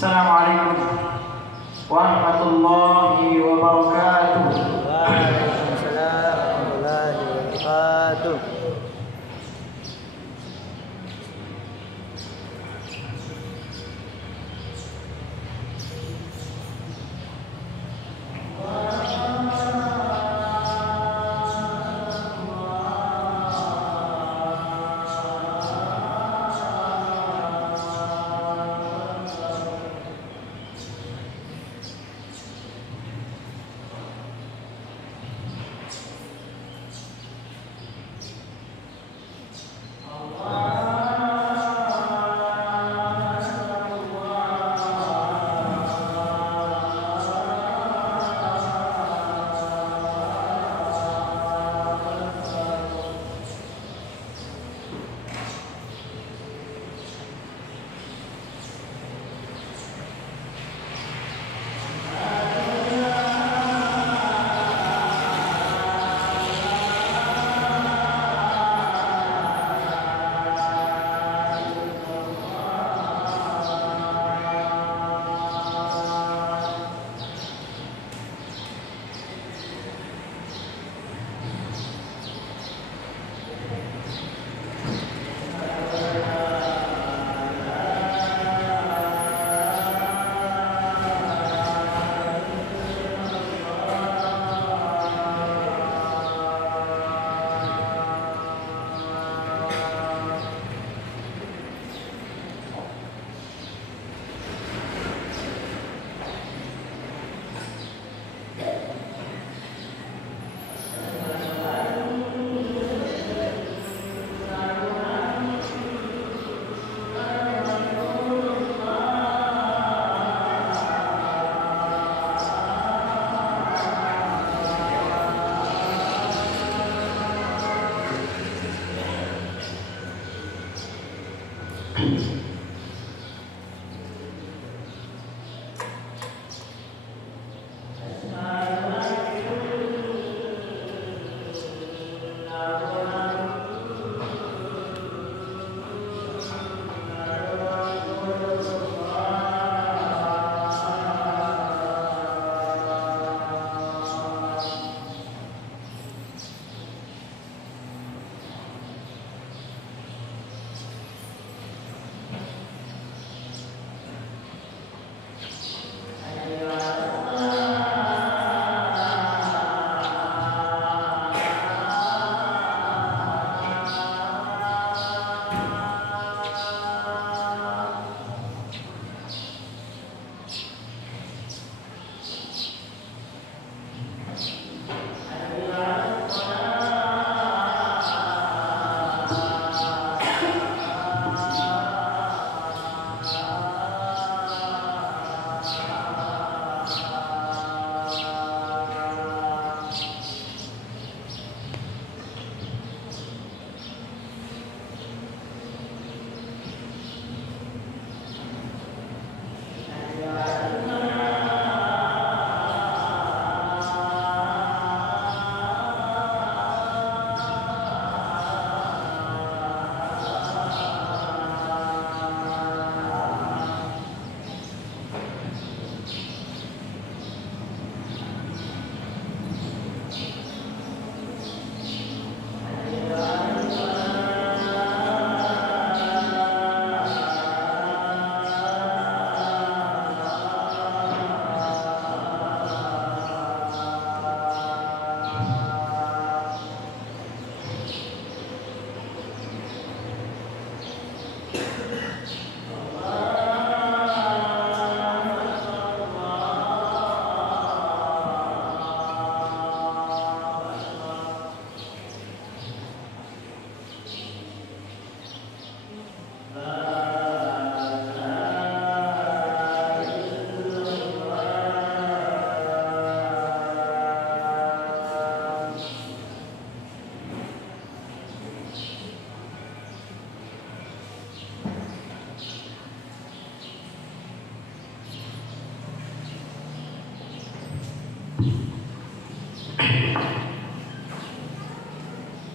Assalamualaikum warahmatullahi wabarakatuh. Waalaikumsalam warahmatullahi wabarakatuh.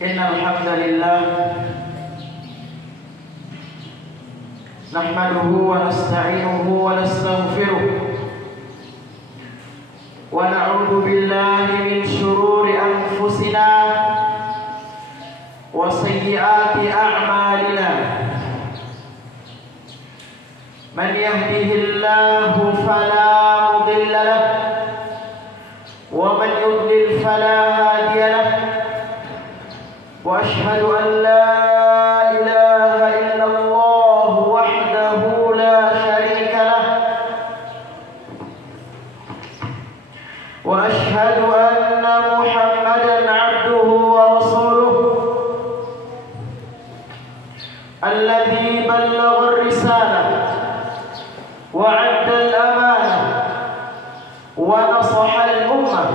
Innal hamdalillah نحمده ونستعينه ونستغفره ونعوذ بالله من شرور أنفسنا وسيئات أعمالنا من يهده الله فلا مضل له ومن يضلل فلا هادي له وأشهد أن لا إله إلا الله وحده لا شريك له وأشهد أن محمدا عبده ورسوله الذي بلغ الرسالة وعد الأمانة ونصح الأمة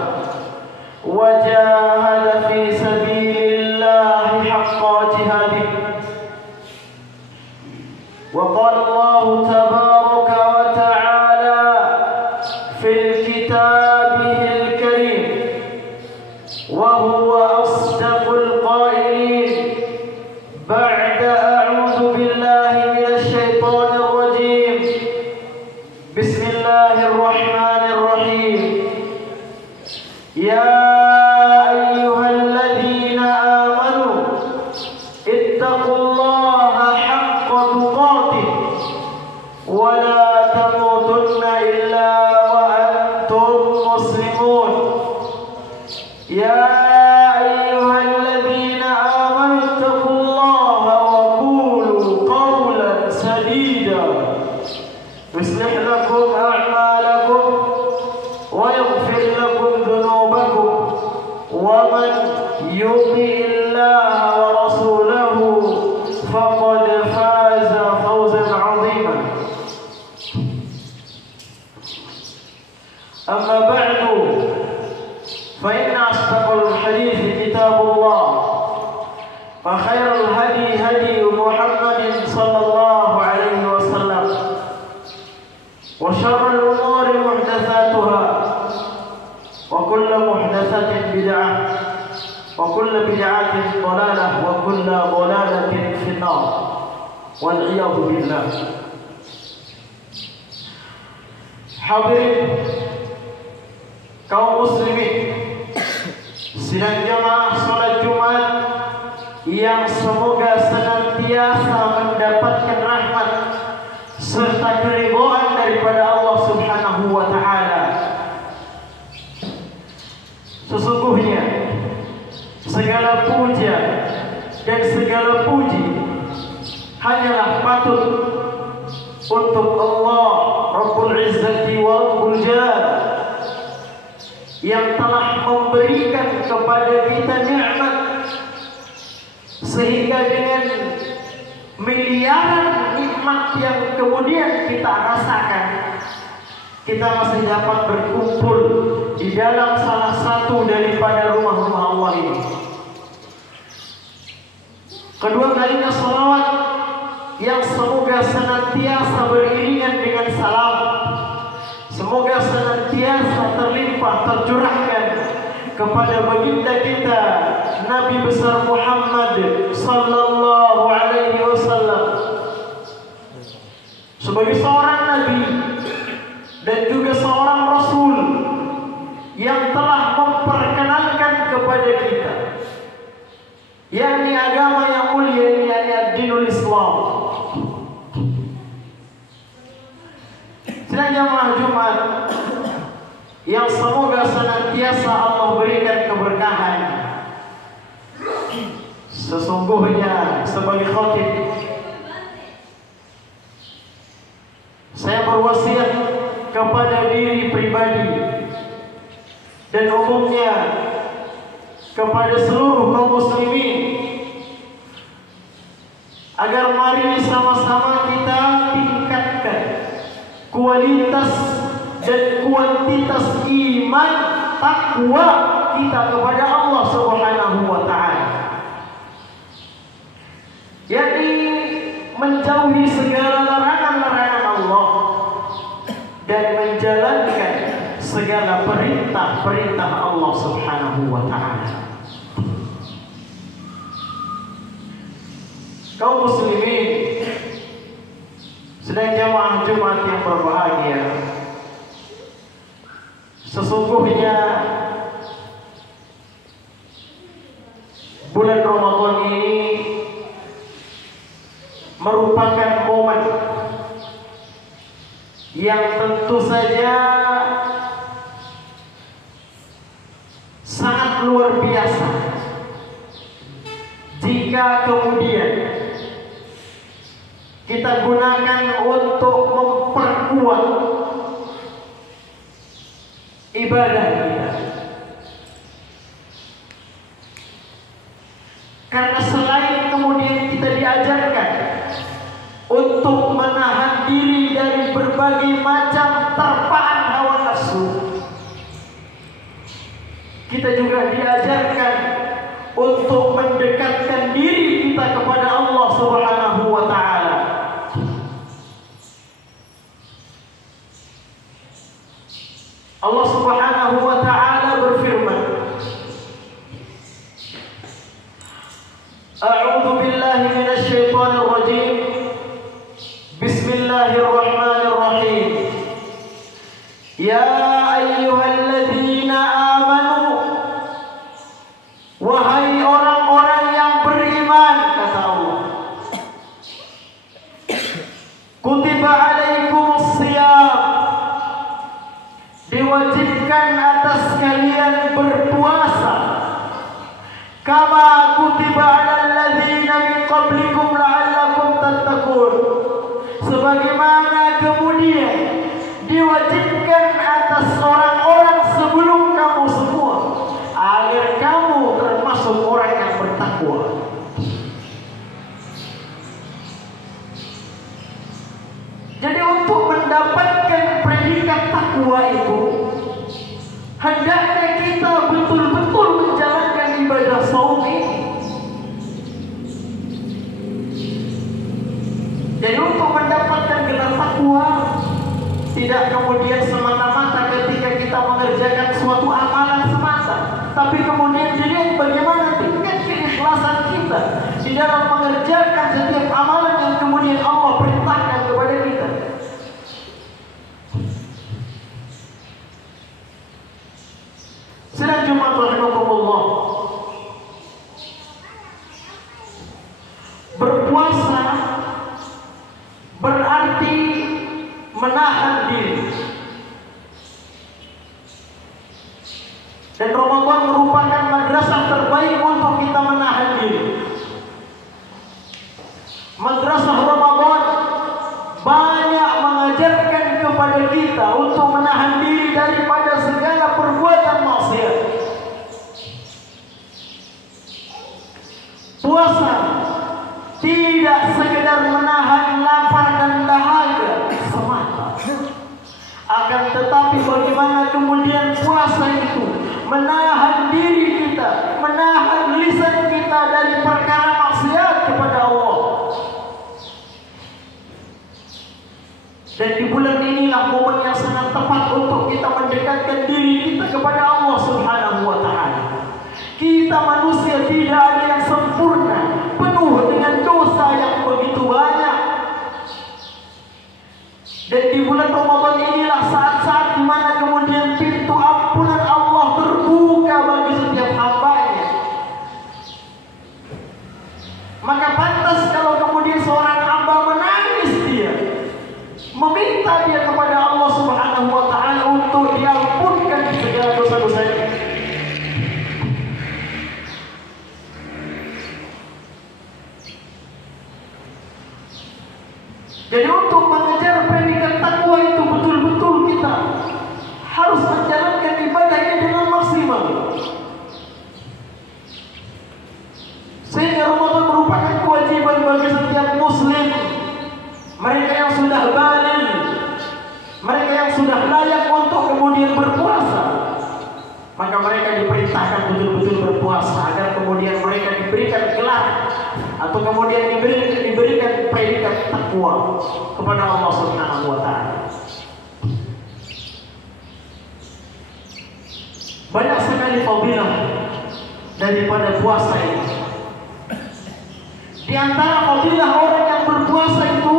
وجاهد في سبيل الله حق جهاده وقال الله تبارك وتعالى في كتابه الكريم وهو أصدق القائلين بعد أعوذ بالله من الشيطان الرجيم بسم الله الرحمن الرحيم يا أيها الذين آمنوا اتقوا الله حق تقاته ولا تموتن إلا وأنتم مسلمون يا أيها الذين آمنوا اتقوا الله وقولوا قولا سديدا يصلح لكم أعمالكم ويغفر لكم ذنوبكم ومن يطع الله ورسوله فقد فاز فوزا عظيما أما بعد فإن أصدق الحديث كتاب الله وخير الهدي هدي محمد صلى الله عليه وسلم وشر الأمور محدثاتها وكل محدثة بدعة وكل بدعة ضلالة وكل ضلالة في النار والعياذ بالله. Hadirin kaum muslimin sidang jamaah salat Jumat yang semoga senantiasa mendapatkan rahmat serta keridhaan daripada Allah Subhanahu wa taala. Sesungguhnya segala puja dan segala puji hanyalah patut untuk Allah Rabbul Izzati wa Rabbul Jalal yang telah memberikan kepada kita nikmat sehingga dengan miliaran nikmat yang kemudian kita rasakan kita masih dapat berkumpul di dalam salah satu daripada rumah-rumah Allah ini. Kedua kalinya salawat yang semoga senantiasa beriringan dengan salam, semoga senantiasa terlimpah tercurahkan kepada baginda kita Nabi besar Muhammad sallallahu alaihi wasallam sebagai seorang nabi dan juga seorang rasul yang telah memperkenalkan kepada kita yakni agama yang mulia, yakni ad-dinul Islam. Sidang jamaah Jumat yang semoga senantiasa Allah berikan keberkahan. Sesungguhnya sebagai khatib saya berwasiat kepada diri pribadi dan umumnya kepada seluruh kaum muslimin agar mari sama-sama kita tingkatkan kualitas dan kuantitas iman takwa kita kepada Allah Subhanahu wa taala, yakni menjauhi segala larangan-larangan Allah dan menjalankan segala perintah-perintah Allah Subhanahu wa taala. Kaum muslimin Sedang jamaah Jumat yang berbahagia, sesungguhnya bulan Ramadan ini merupakan momen yang tentu saja sangat luar biasa jika kemudian kita gunakan untuk memperkuat ibadah kita. Karena selain kemudian kita diajarkan untuk menahan diri dari berbagai macam terpaan hawa nafsu, kita juga diajarkan untuk mendekatkan diri kita kepada Allah Subhanahu wa Ta'ala. Allah Subhanahu wa Ta'ala berfirman, A'udzu billahi minasy syaithanir rajim. Bismillahirrahmanirrahim. Ya ayyuhalladzina amanu, wahai orang-orang yang beriman, kata Allah, kutiba alaikumus shiyam, diwajibkan atas kalian berpuasa, kama kutiba alal ladzina min qablikum la'allakum tattaqun, sebagaimana kemudian diwajibkan atas orang-orang sebelum kamu semua agar kamu termasuk orang yang bertakwa. Jadi untuk mendapatkan predikat takwa itu, hendaknya kita betul-betul menjalankan ibadah saum ini. Jadi untuk mendapatkan gelar takwa, tidak kemudian semata-mata ketika kita mengerjakan suatu amalan semata, tapi kemudian dilihat bagaimana tingkat keikhlasan kita di dalam mengerjakan setiap amalan yang kemudian Allah perintahkan kepada kita. Sidang Jumat rahimakumullah, berpuasa berarti menahan diri. Dan Ramadan merupakan madrasah terbaik untuk kita menahan diri. Madrasah Ramadan banyak mengajarkan kepada kita untuk menahan diri daripada segala perbuatan maksiat. Puasa tidak sekedar menahan lapar dan dahaga semata, akan tetapi bagaimana kemudian puasa itu menahan diri kita, menahan lisan kita dari perkara maksiat kepada Allah. Dan di bulan inilah momen yang sangat tepat untuk kita mendekatkan diri kita kepada Allah Subhanahu wa Ta'ala. Kita manusia tidak ada yang sempurna, penuh dengan dosa yang begitu banyak. Dan di bulan Ramadan inilah saat-saat di mana kemudian pintu ampunan Allah terbuka bagi setiap hamba-Nya. Maka pantas kalau kemudian seorang hamba menangis dia, meminta dia kepada Allah Subhanahu wa Ta'ala untuk diampunkan segala dosa-dosanya. Jadi untuk mengejar predikat takwa itu betul-betul kita harus menjalankan ibadahnya dengan maksimal. Sehingga Ramadan merupakan kewajiban bagi setiap muslim, mereka yang sudah baligh, mereka yang sudah layak untuk kemudian berpuasa. Maka mereka diperintahkan betul-betul berpuasa agar kemudian mereka diberikan gelar atau kemudian diberikan predikat takwa kepada Allah Subhanahu wa Ta'ala. Banyak sekali fadilah daripada puasa ini. Di antara fadilah orang yang berpuasa itu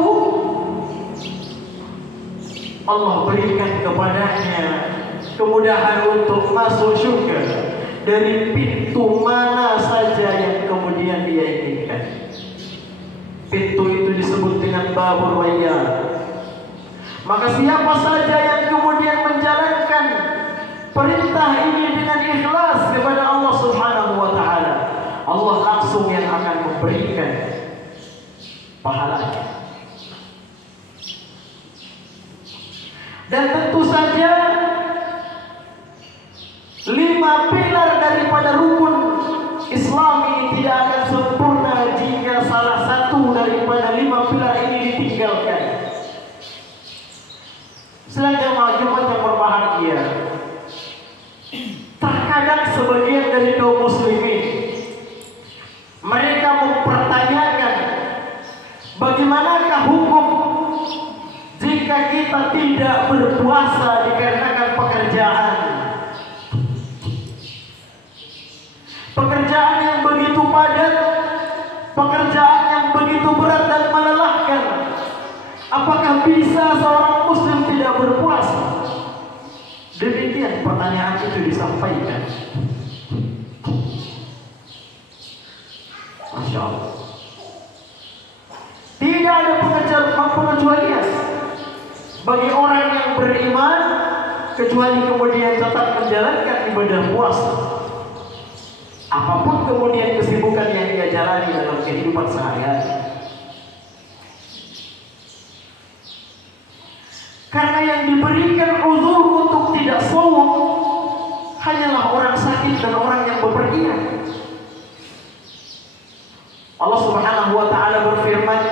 Allah berikan kepadanya kemudahan untuk masuk surga dari pintu mana saja yang kemudian dia inginkan. Pintu itu disebut dengan babur rayyan. Maka siapa saja yang kemudian menjalankan perintah ini dengan ikhlas kepada Allah Subhanahu wa taala, Allah langsung yang akan memberikan pahalanya. Dan tentu saja 5 pilar daripada rukun Islam ini tidak akan sempurna jika salah satu daripada 5 pilar ini ditinggalkan. Selain jemaah Jumat yang berbahagia, terkadang sebagian dari kaum muslimin mereka mempertanyakan bagaimanakah hukum jika kita tidak berpuasa dikarenakan pekerjaan. Pekerjaan yang begitu padat, pekerjaan yang begitu berat dan melelahkan. Apakah bisa seorang muslim tidak berpuasa? Demikian pertanyaan itu disampaikan. Masya Allah. Tidak ada pengecualian bagi orang yang beriman kecuali kemudian tetap menjalankan ibadah puasa. Apapun kemudian kesibukan yang dia jalani dalam kehidupan sehari-hari. Karena yang diberikan uzur untuk tidak shaum hanyalah orang sakit dan orang yang bepergian. Allah Subhanahu wa taala berfirman,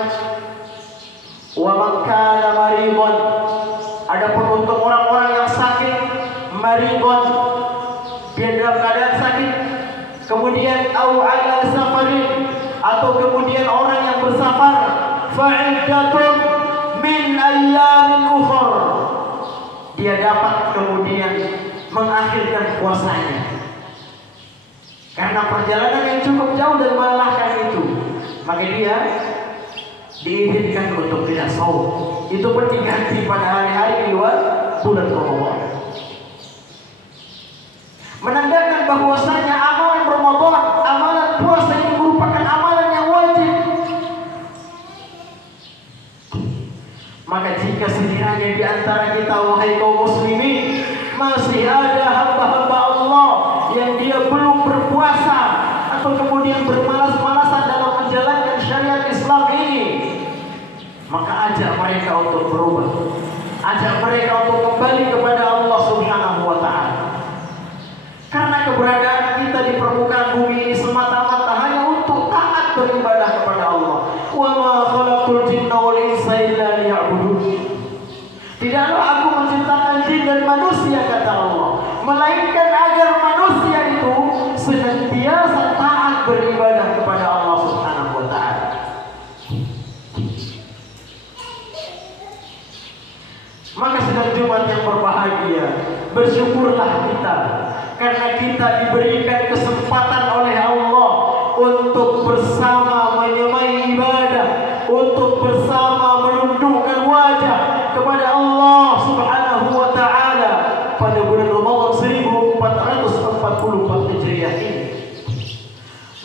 "Wa man kana maridun." Adapun untuk orang-orang yang sakit, maridun, dia dalam keadaan sakit, kemudian au ala safarin, atau kemudian orang yang bersafar, fa'iddatun min ayyamin ukhra, dia dapat kemudian mengakhirkan puasanya karena perjalanan yang cukup jauh dan melelahkan itu, maka dia diizinkan untuk tidak shaum. Itu pun diganti pada hari-hari di luar bulan Ramadan, menandakan bahwasanya amalan Ramadan, amalan puasa ini merupakan amalan yang wajib. Maka jika sekiranya di antara kita, wahai kaum muslimin, masih ada hamba-hamba Allah yang dia belum berpuasa atau kemudian bermalas-malasan dalam menjalankan syariat Islam ini, maka ajak mereka untuk berubah, ajak mereka untuk kembali kepada Allah Subhanahu wa taala. Karena keberadaan kita di permukaan bumi ini semata-mata hanya untuk taat beribadah kepada Allah. Wa ma khalaqtul jinna wal insa illa liya'budun. Tidaklah aku menciptakan jin dan manusia, kata Allah, melainkan agar manusia itu senantiasa taat beribadah kepada Allah Subhanahu wa taala. Maka sedang Jumat yang berbahagia, bersyukurlah kita karena kita diberikan kesempatan oleh Allah untuk bersama menyemai ibadah, untuk bersama menundukkan wajah kepada Allah Subhanahu wa taala pada bulan Ramadan 1444 Hijriah ini.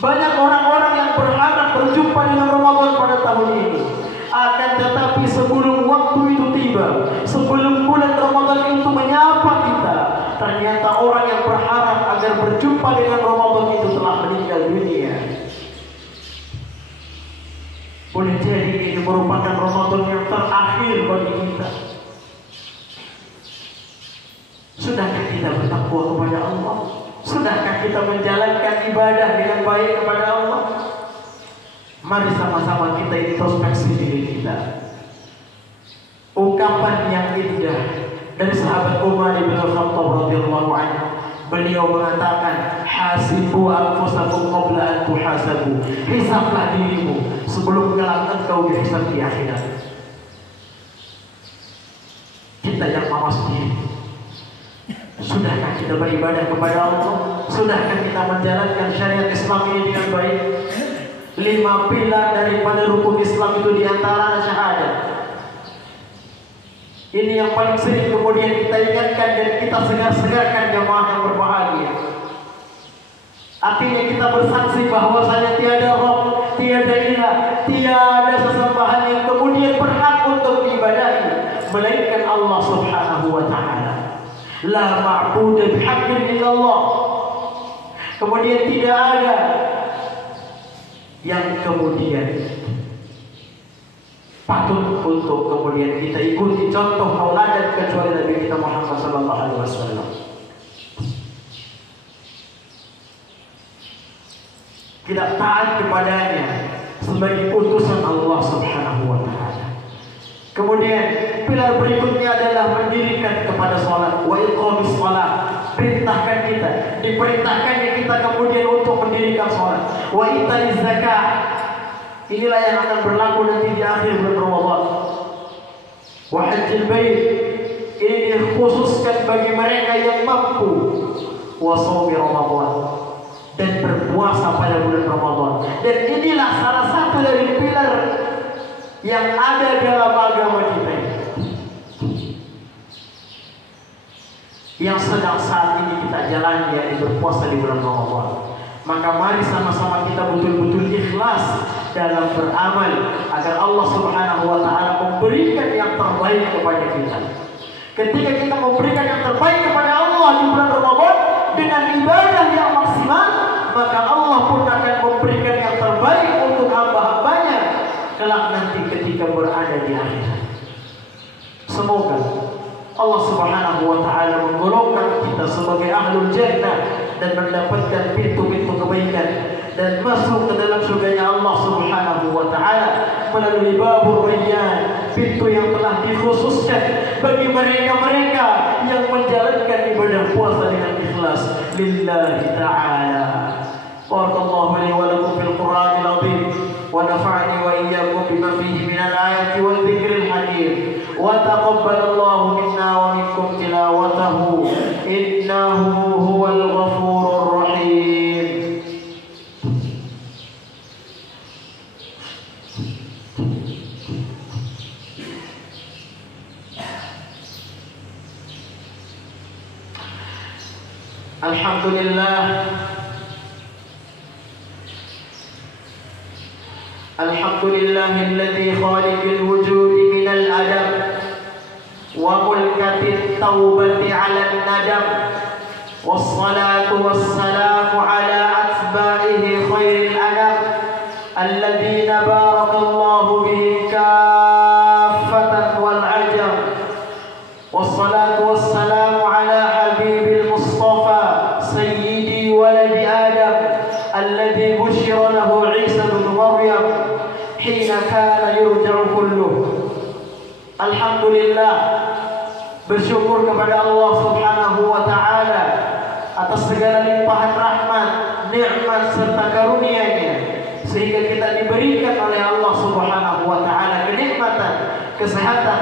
Banyak orang-orang yang berharap berjumpa dengan Ramadan pada tahun ini. Akan tetapi sebelum waktu itu tiba, sebelum bulan Ramadan itu menyapa kita, ternyata orang yang berharap agar berjumpa dengan Ramadan itu telah meninggal dunia. Boleh jadi ini merupakan Ramadan yang terakhir bagi kita. Sudahkah kita bertakwa kepada Allah? Sudahkah kita menjalankan ibadah dengan baik kepada Allah? Mari sama-sama kita introspeksi diri kita. Ungkapan yang indah dari sahabat Umar bin Khattab radhiyallahu anhu. Beliau mengatakan, "Hasibu anfusakum qabla an tuhasabu." Hisablah dirimu sebelum kelak engkau dihisab di akhirat. Kita yang mawas diri. Sudahkah kita beribadah kepada Allah? Sudahkah kita menjalankan syariat Islam ini dengan baik? 5 pilar daripada rukun Islam itu diantara syahadat. Ini yang paling sering kemudian kita ingatkan dan kita segar-segarkan jamaah yang berbahagia. Artinya kita bersaksi bahwasanya tiada Rabb, tiada ilah, tiada sesembahan yang kemudian berhak untuk diibadahi melainkan Allah Subhanahu wa taala. La ma'budu bihaqqin illallah. Kemudian tidak ada yang kemudian patut untuk kemudian kita ikuti contoh tauladan kecuali Nabi kita Muhammad sallallahu alaihi wasallam. Kita taat kepadanya sebagai utusan Allah Subhanahu wa taala. Kemudian pilar berikutnya adalah mendirikan kepada salat, wa iqamis shalah. Perintahkan kita, diperintahkannya kita kemudian untuk mendirikan salat, wa itaiz zakat. Inilah yang akan berlaku nanti di akhir bulan Ramadan. Wa hajjil bait. Ini dikhususkan bagi mereka yang mampu. Wa shaumi Ramadan. Dan berpuasa pada bulan Ramadan. Dan inilah salah satu dari pilar yang ada dalam agama kita yang sedang saat ini kita jalani, yaitu berpuasa di bulan Ramadan. Maka mari sama-sama kita betul-betul ikhlas dalam beramal agar Allah Subhanahu wa taala memberikan yang terbaik kepada kita. Ketika kita memberikan yang terbaik kepada Allah di bulan Ramadan dengan ibadah yang maksimal, maka Allah pun akan memberikan yang terbaik untuk hamba-hambanya kelak nanti ketika berada di akhirat. Semoga Allah Subhanahu wa taala menggolongkan kita sebagai ahlul jannah dan mendapatkan pintu-pintu kebaikan dan masuk ke dalam surganya Allah Subhanahu wa taala melalui babur rayyan, pintu yang telah dikhususkan bagi mereka-mereka yang menjalankan ibadah puasa dengan ikhlas lillahi ta'ala. Barakallahu li wa lakum fil Qur'anil azim wa nafa'ani wa iyyakum bima fihi minal ayati wal dzikril hakim wa taqabbalallahu minna wa minkum tilawatahu innahu huwal ghafurur rahim. Alhamdulillah. Alhamdulillahilladzi khaliqil wujudi minal adam wa mulkatit taubati 'alan nadam wassalatu wassalamu 'ala atba'ihi khairil anam alladzina barakallahu bihim kaffatan wal 'ajam wassalatu wassalamu 'ala habibil mustafa sayyidi waladi adam alladzi bushira lahu 'Isa bin Maryam hina kana yurja'u kulluh. Alhamdulillah, bersyukur kepada Allah Subhanahu wa taala atas segala limpahan rahmat, nikmat serta karunia-Nya sehingga kita diberikan oleh Allah Subhanahu wa taala kenikmatan, kesehatan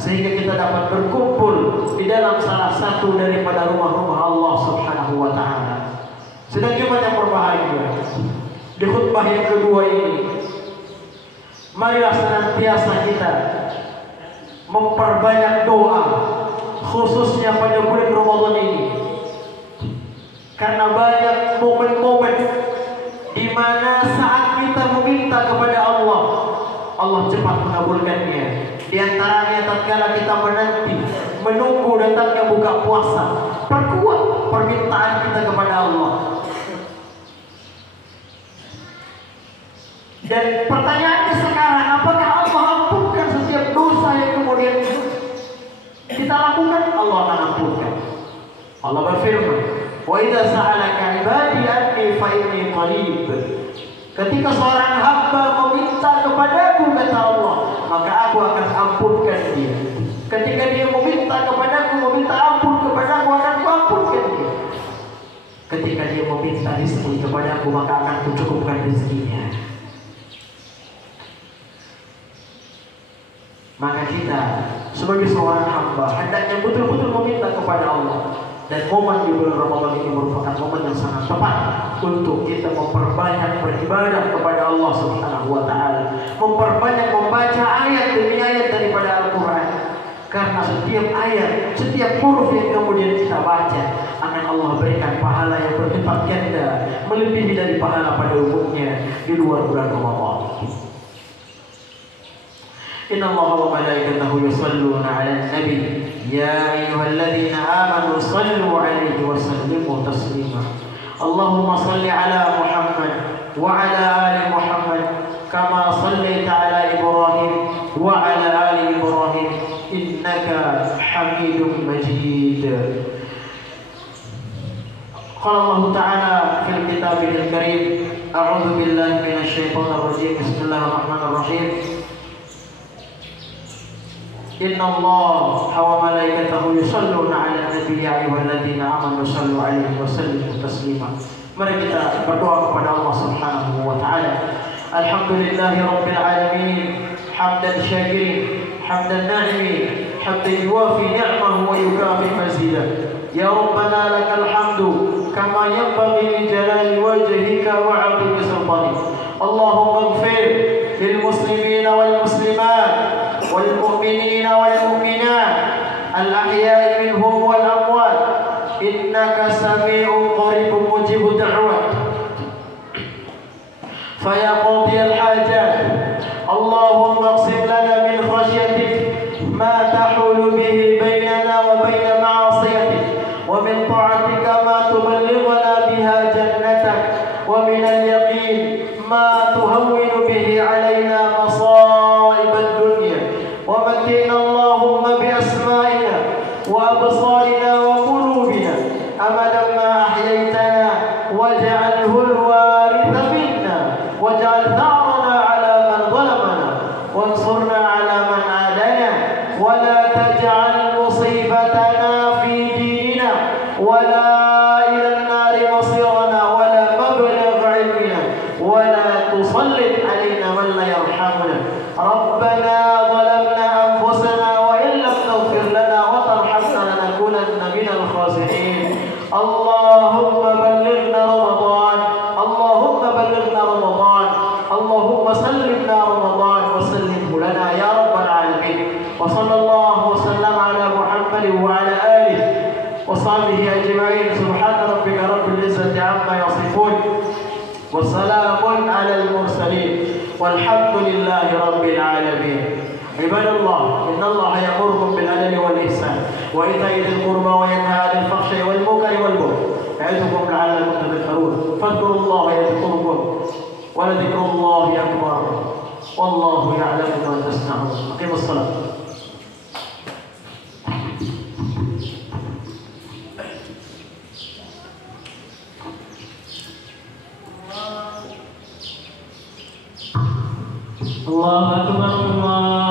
sehingga kita dapat berkumpul di dalam salah satu daripada rumah-rumah Allah Subhanahu wa taala. Sedang Jumat yang berbahagia, di khutbah yang kedua ini, marilah senantiasa kita memperbanyak doa, khususnya pada bulan Ramadan ini, karena banyak momen-momen di mana saat kita meminta kepada Allah, Allah cepat mengabulkannya. Di antaranya tatkala kita menanti, menunggu datangnya buka puasa, perkuat permintaan kita kepada Allah. Dan pertanyaannya sekarang, apakah Allah ampunkan setiap dosa yang kemudian kita lakukan? Allah akan ampunkan. Allah berfirman, "Wa idza sa'alaka 'ibadi anni fa inni qarib." Ketika seorang hamba meminta kepadaku, kata Allah, maka aku akan ampunkan dia. Ketika dia meminta kepadaku, meminta ampun kepadaku, akan kuampunkan dia. Ketika dia meminta rezeki kepadaku, maka akan kucukupkan rezekinya. Maka kita sebagai seorang hamba hendaknya betul-betul meminta kepada Allah. Dan momen di bulan Ramadan ini merupakan momen yang sangat tepat untuk kita memperbanyak beribadah kepada Allah Subhanahu wa taala, memperbanyak membaca ayat demi ayat daripada Al-Qur'an. Karena setiap ayat, setiap huruf yang kemudian kita baca akan Allah berikan pahala yang berlipat ganda, melebihi dari pahala pada umumnya di luar bulan Ramadan. Inna Allah wa malaikatahu yusalluna 'alan nabi ya ayyuhalladzina amanu sallu 'alaihi wa sallimu taslima. Allahumma salli 'ala Muhammad wa 'ala ali Muhammad kama sallaita 'ala Ibrahim wa 'ala ali Ibrahim innaka Hamidum Majid. Qala Allah Ta'ala fil kitabil karim a'udzu billahi minasy syaithanir rajim. Bismillahirrahmanirrahim. Inna Allah wa malaikatahu yusalluna 'alan nabi ya ayyuhalladzina amanu sallu 'alaihi wa sallimu taslima. Mari kita berdoa kepada Allah Subhanahu wa taala. Alhamdulillahi rabbil alamin hamdan syakirin hamdan na'imin hamdan yuwafi ni'amahu wa yukafi mazidah. Ya Rabbana lakal hamdu kama yanbaghi li jalali wajhika wa 'azimi sultanik. Allahumma ighfir lil muslimina wal muslimat والمؤمنين والمؤمنات الأحياء منهم والأموات إنك سميع قريب مجيب الدعوات فيا قاضي الحاجات اللهم اقسم لنا من خشيتك ما تحول به بيننا وبين معصيتك ومن طاعتك ما تبلغنا بها جنتك ومن اليقين ما تهون به علينا مصائب الدنيا ومتعنا اللهم بأسمائنا وأبصارنا وقلوبنا أبدا ما أحييتنا واجعله الوارث منا واجعل ثأرنا على من ظلمنا وانصرنا على من عادانا ولا تجعل مصيبتنا في ديننا ولا إلى النار مصيرنا ولا مبلغ علمنا ولا تسلط علينا من لا يرحمنا ربنا ظلمنا أنفسنا وإن لم تغفر لنا وترحمنا لنكونن من الخاسرين. اللهم بلغنا رمضان اللهم بلغنا رمضان اللهم سلمنا رمضان وسلمه لنا يا رب العالمين. وصلى الله وسلم على محمد وعلى آله وصحبه أجمعين. سبحان ربك رب العزة عما يصفون وسلام على المرسلين والحمد لله رب العالمين. عباد الله إن الله يأمركم بالعدل والإحسان وإيتاء ذي القربى وينهى عن الفحشاء والمنكر والبغي يعظكم لعلكم تذكرون. فاذكروا الله يذكركم ولذكر الله أكبر والله يعلم ما تصنعون. أقيموا الصلاة. الله أكبر الله